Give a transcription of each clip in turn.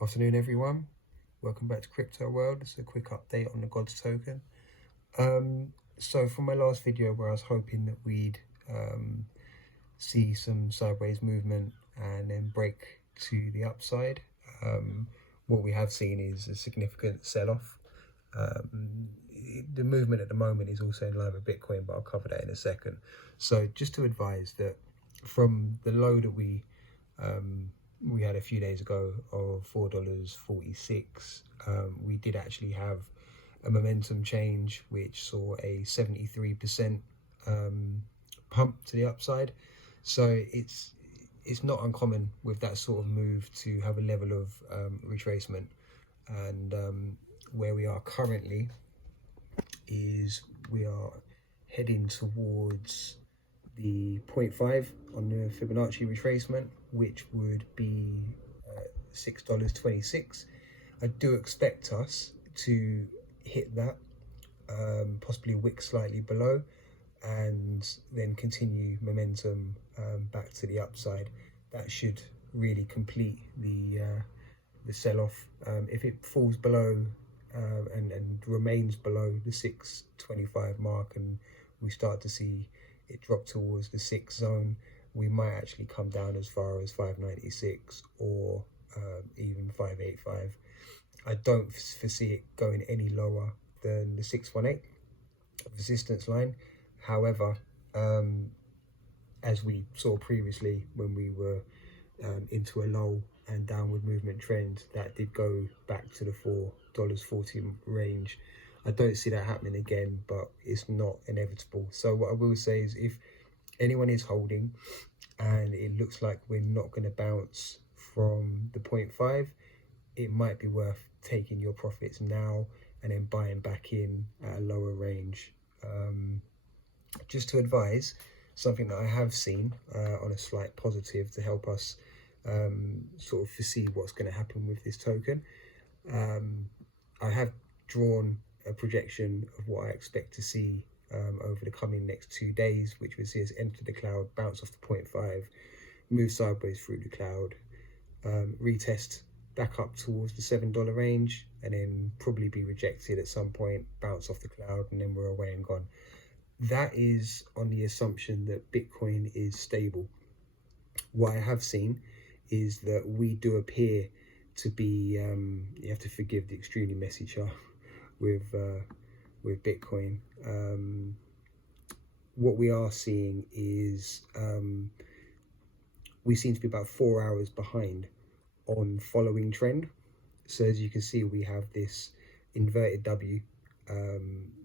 Afternoon, everyone. Welcome back to Crypto World. It's a quick update on the Gods token. So from my last video where I was hoping that we'd see some sideways movement and then break to the upside, what we have seen is a significant sell-off. The movement at the moment is also in line with Bitcoin, but I'll cover that in a second. So just to advise that from the low that we had a few days ago of $4.46, we did actually have a momentum change which saw a 73% pump to the upside. So it's not uncommon with that sort of move to have a level of retracement, and where we are currently is we are heading towards the 0.5 on the Fibonacci retracement, which would be $6.26. I do expect us to hit that, possibly wick slightly below, and then continue momentum back to the upside. That should really complete the sell-off. If it falls below and remains below the 625 mark and we start to see it drop towards the 6 zone, we might actually come down as far as 596 or even 585. I don't foresee it going any lower than the 618 resistance line. However, as we saw previously when we were into a low and downward movement trend, that did go back to the $4.40 range. I don't see that happening again, but it's not inevitable. So what I will say is, if anyone is holding and it looks like we're not going to bounce from the 0.5, it might be worth taking your profits now and then buying back in at a lower range. Just to advise, something that I have seen on a slight positive to help us sort of foresee what's going to happen with this token. I have drawn a projection of what I expect to see over the coming next 2 days, which we see us enter the cloud, bounce off the 0.5, move sideways through the cloud, retest back up towards the $7 range, and then probably be rejected at some point, bounce off the cloud, and then we're away and gone. That is on the assumption that Bitcoin is stable. What I have seen is that we do appear to be, you have to forgive the extremely messy chart with Bitcoin. What we are seeing is we seem to be about 4 hours behind on following trend. So as you can see, we have this inverted W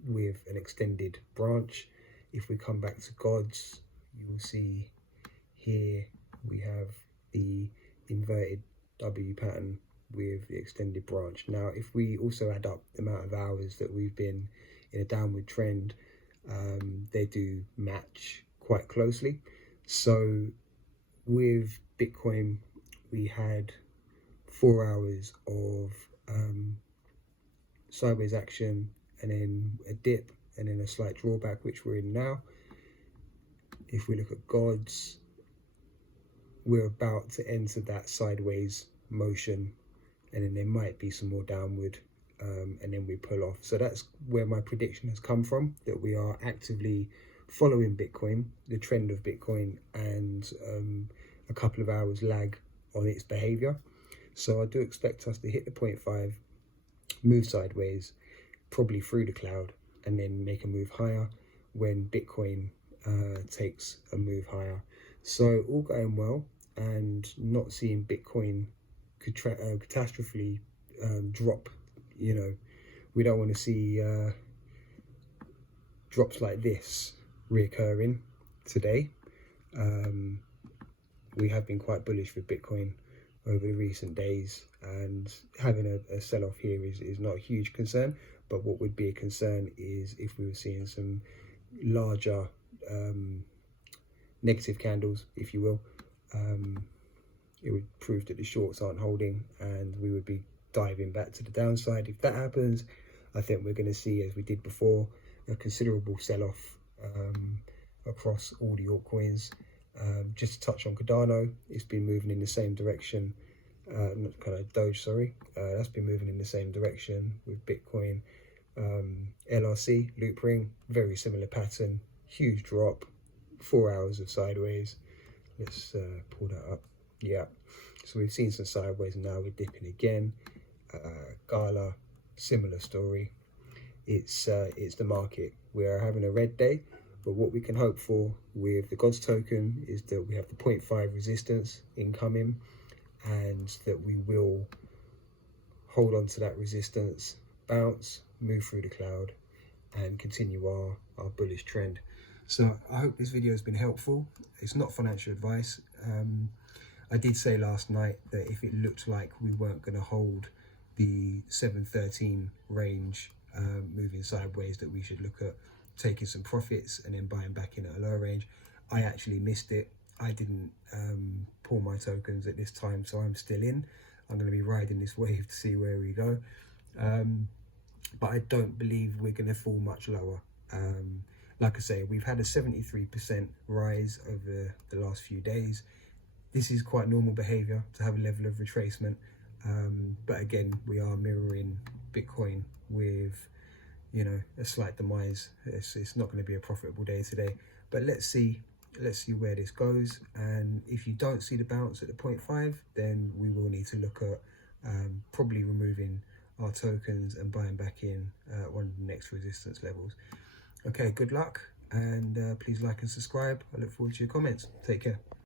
with an extended branch. If we come back to Gods, you will see here we have the inverted W pattern with the extended branch. Now, if we also add up the amount of hours that we've been in a downward trend, they do match quite closely. So with Bitcoin, we had 4 hours of sideways action, and then a dip, and then a slight drawback, which we're in now. If we look at Gods, we're about to enter that sideways motion, and then there might be some more downward, and then we pull off. So that's where my prediction has come from, that we are actively following Bitcoin, the trend of Bitcoin, and a couple of hours lag on its behavior. So I do expect us to hit the 0.5, move sideways, probably through the cloud, and then make a move higher when Bitcoin takes a move higher. So all going well, and not seeing Bitcoin catastrophically drop. You know, we don't want to see drops like this reoccurring today. We have been quite bullish with Bitcoin over the recent days, and having a sell-off here is not a huge concern. But what would be a concern is if we were seeing some larger negative candles, if you will. It would prove that the shorts aren't holding, and we would be diving back to the downside. If that happens, I think we're going to see, as we did before, a considerable sell-off across all the altcoins. Just to touch on Cardano, it's been moving in the same direction not kind of Doge, sorry. That's been moving in the same direction with Bitcoin. LRC, loop ring, very similar pattern, huge drop, 4 hours of sideways. Let's pull that up. Yeah, so we've seen some sideways, now we're dipping again. Gala, similar story. It's the market. We are having a red day, but what we can hope for with the Gods token is that we have the 0.5 resistance incoming, and that we will hold on to that resistance, bounce, move through the cloud, and continue our bullish trend. So I hope this video has been helpful. It's not financial advice. I did say last night that if it looked like we weren't going to hold the 713 range moving sideways, that we should look at taking some profits and then buying back in at a lower range. I actually missed it. I didn't pull my tokens at this time, so I'm still in. I'm going to be riding this wave to see where we go. But I don't believe we're going to fall much lower. Like I say, we've had a 73% rise over the last few days. This is quite normal behavior to have a level of retracement. But again, we are mirroring Bitcoin with, you know, a slight demise. It's not going to be a profitable day today, but let's see where this goes. And if you don't see the bounce at the 0.5, then we will need to look at probably removing our tokens and buying back in one of the next resistance levels. Okay, good luck, and please like and subscribe. I look forward to your comments. Take care.